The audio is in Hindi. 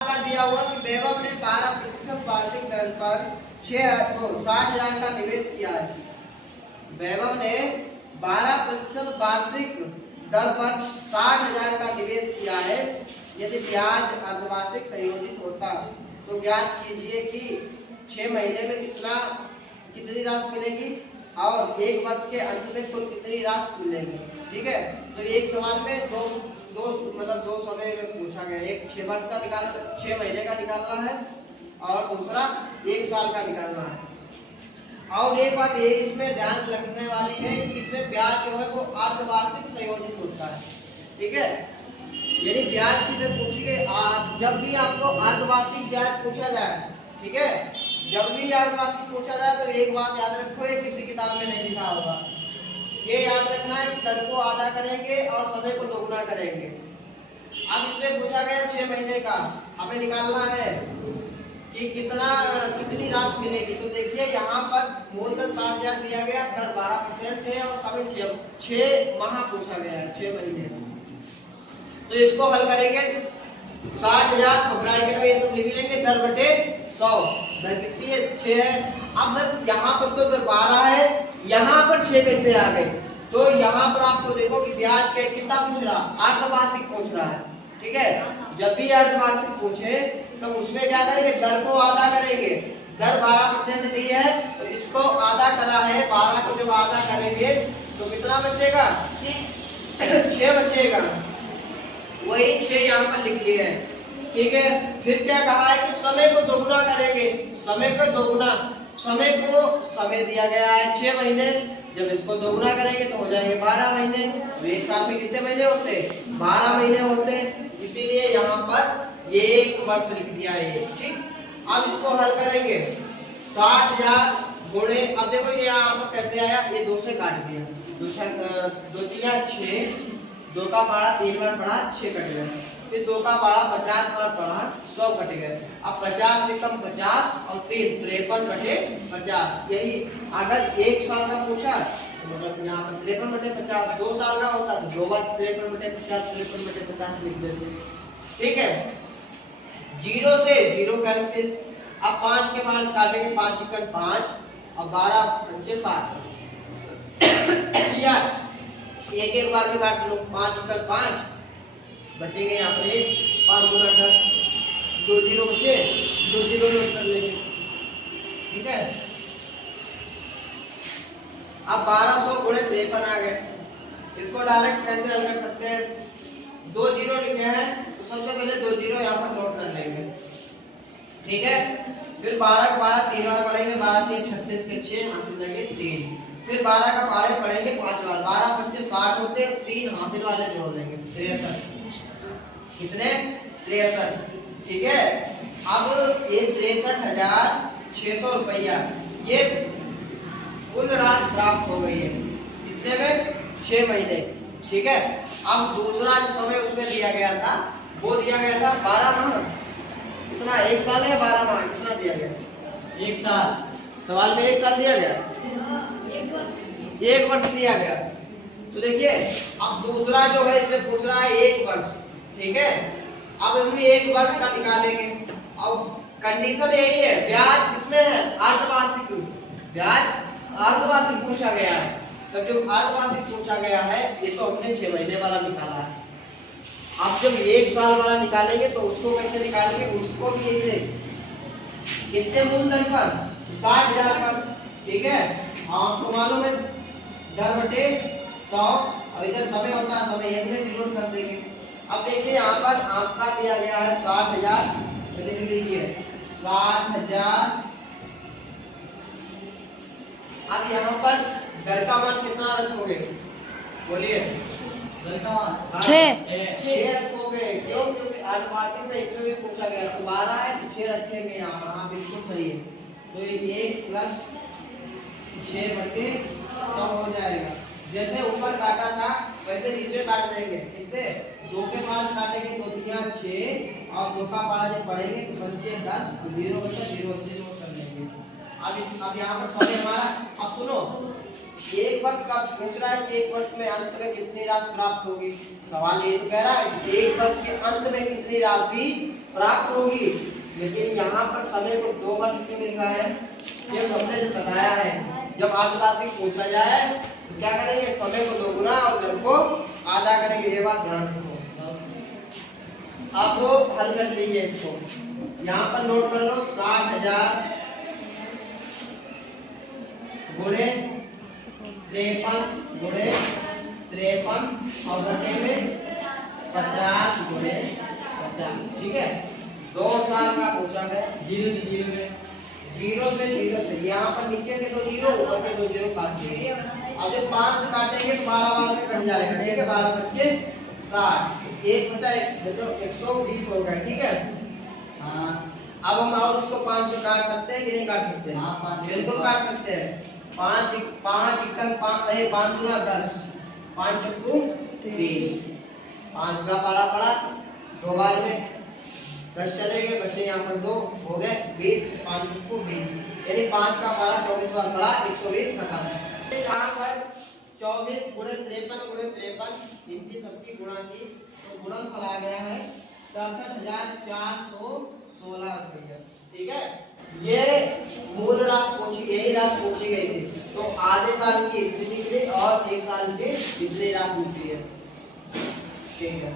का दिया हुआ कि वैभव ने 12% वार्षिक दर पर 60,000 का निवेश किया है। वैभव ने 12% वार्षिक दर पर 60,000 का निवेश किया है। यदि ब्याज अर्धवार्षिक संयोजित होता तो ज्ञात कीजिए कि 6 महीने में कितनी राशि मिलेगी और एक वर्ष के अंत में कुल कितनी राशि मिलेगी। ठीक है, तो एक सवाल में दो समय में पूछा गया। एक 6 वर्ष का निकालना, 6 महीने का निकालना है और दूसरा 1 साल का निकालना है। और एक बात ये इसमें ध्यान रखने वाली है कि इसमें ब्याज जो है वो अर्धवार्षिक संयोजित होता है। ठीक है, यानी ब्याज की दर पूछी गई, जब भी आपको अर्धवार्षिक ब्याज पूछा जाए, ठीक है, जब भी अर्धवार्षिक पूछा जाए तो एक बात याद रखो, ये किसी किताब में नहीं लिखा होगा। ये याद रखना है कि दर को आधा करेंगे और समय को दोगुना करेंगे। अब इसमें पूछा गया 6 महीने का, हमें निकालना है कि कितनी राशि मिलेगी। तो देखिए यहाँ पर मूलधन 60,000 दिया गया, दर 12% है और समय 6 माह पूछा गया है, 6 महीने। तो इसको हल करेंगे 60,000 और ब्रैकेट में ये सब लिख लेंगे, दर बटे 100, दर कितनी है 6 है। अब सर यहाँ पर तो दर 12 है, यहाँ पर 6 कैसे आ गए। तो यहाँ पर आपको देखो कि ब्याज के कितना पूछ रहा, अर्धवार्षिक पूछ रहा है। ठीक है, जब भी अर्धवार्षिक पूछे तो उसमें क्या करेंगे, दर को आधा करेंगे। दर 12% दी है तो इसको आधा करा है, 12 को जब आधा करेंगे तो कितना बचेगा, 6 बचेगा। वही 6 यहाँ पर लिख लिए है। ठीक है, फिर क्या कहा है कि समय को दोगुना करेंगे। समय को दोगुना, समय दिया गया है 6 महीने, जब इसको दोगुना करेंगे तो हो जाएंगे 12 महीने। तो एक साल में कितने महीने होते, 12 महीने होते, इसीलिए यहाँ पर ये 1 वर्ष लिख दिया है। ठीक, अब इसको हल करेंगे 60,000 गुणे, अब देखो ये यहाँ पर कैसे आया, ये 2 से काट दिया, 2 तिया 6, 2 का पारा 3 बार पढ़ा 6 कट गए, फिर 2 का पारा 50 बार पढ़ा 100 कट गए। अब 50 से कम 50 और 3 53 बटे 50। यही अगर 1 साल का पूछा तो मतलब यहाँ पर 53 बटे 50, 2 साल का होता तो 2 बार 53 बटे 50 लिख देते। ठीक है, 0 से 0 कैंसिल। अब 5 के बाद काटेंगे, 5 एकड़ 5 और 12 पंचे 60 या एक बार में काट लो, 5 एकड़ 5 बचेंगे यहाँ पर 1, 5 गुना 10, 2 जीरो बचे, 2 जीरो नोट कर लेंगे। ठीक है, अब 1200 गुणे 53 आ गए। इसको डायरेक्ट कैसे हल कर सकते हैं, 2 जीरो लिखे हैं तो सबसे पहले 2 जीरो यहाँ पर नोट कर लेंगे। ठीक है, फिर 12 का 12 3 बार पढ़ेंगे, 12 3 36 के 6 हासिल लगे 3, फिर 12 का 12 पढ़ेंगे 5 बार, 12 पंचे 60 होते, 3 हासिल वाले जोड़ लेंगे 63, कितने 63। ठीक है, अब ये 63,600 रुपया ये कुल राशि प्राप्त हो गई है, कितने में, 6 महीने। ठीक है, अब दूसरा जो समय उसमें दिया गया था वो दिया गया था 12 माह, कितना 1 साल है, 12 माह कितना दिया गया, 1 साल। सवाल में 1 साल दिया गया, 1 वर्ष दिया गया। तो देखिए अब दूसरा जो है इसमें पूछ रहा है 1 वर्ष। ठीक है, अब हम 1 वर्ष का निकालेंगे। अब कंडीशन यही है, ब्याज किसमें है, अर्धवार्षिक, ब्याज अर्धवार्षिक पूछा गया है। तब जब अर्धवार्षिक पूछा गया है, ये तो हमने 6 महीने वाला निकाला है। अब जब 1 साल वाला निकालेंगे तो उसको कैसे निकालेंगे, उसको भी ऐसे, कितने मूलधन पर, 60,000 पर। ठीक है, आपको मालूम है दर बटे 100 और इधर समय होता है, समय एक में डिनोट कर देंगे। अब देखिए यहाँ पर आपका दिया गया है 60,000, लिख लीजिए 60,000। अब यहाँ पर दर का मान कितना रखोगे, बोलिए, दर का मान 6 रखोगे। क्यों, क्योंकि अर्धवार्षिक में इसमें भी पूछा गया, 12 है तो 6 रखेंगे यहाँ पर। हाँ बिल्कुल सही है, तो ये 1 प्लस 6 बटे 100 हो जाएगा। जैसे ऊपर काटा था वैसे नीचे काट देंगे, इससे 2 के पास काटेंगे 2 तिया 6 और 2 का पारा जब पढ़ेंगे तो बचे 10, 0 बचा 0 से नोट कर लेंगे। अब यहाँ पर समय हमारा, अब सुनो, 1 वर्ष का पूछ रहा है कि 1 वर्ष में अंत में कितनी राशि प्राप्त होगी। सवाल ये तो कह रहा है 1 वर्ष के अंत में कितनी राशि प्राप्त होगी। लेकिन यहाँ पर समय को 2 वर्ष क्यों लिखा है? ये हमने जो बताया है, जब अर्धवार्षिक पूछा जाए तो क्या करेंगे, समय को दोगुना और व्यय को आधा करेंगे। ये बात ध्यान रखो। अब वो हल कर लीजिए इसको, यहाँ पर नोट कर लो 60,000 गुणे 53 और घटे में 50 गुणे 50। ठीक है, 2 साल का पूछा गया। 0 से 0 यहाँ पर नीचे के 2 0 ऊपर के 2 0 काट दिए। अब जब 5 काटेंगे तो 12 बार में कट जाएगा। ठीक है, 12 बच्चे 60, एक बचा मतलब 120 हो गए। ठीक है, हाँ। अब हम और उसको 5 से काट सकते हैं कि नहीं काट सकते? हाँ, बिल्कुल काट सकते हैं। 5 इक्कन 5 गुना 10, 5 चक्कू 20, 5 का पड़ा 2 बार में 10 चले गए, बचे यहाँ पर 2 हो गए 20, 5 चक्कू 20, यानी 5 का पड़ा 24 बार पड़ा 120 खत्म। यहाँ पर 24 गुणे 53 इनकी सबकी गुणा की तो गुणनफल आ गया है 67,416 रुपया। ठीक है, ये मूल राशि पूछी, यही राशि पूछी गई थी। तो आधे साल की इतनी निकली और 1 साल की इतनी राशि निकली है। ठीक है।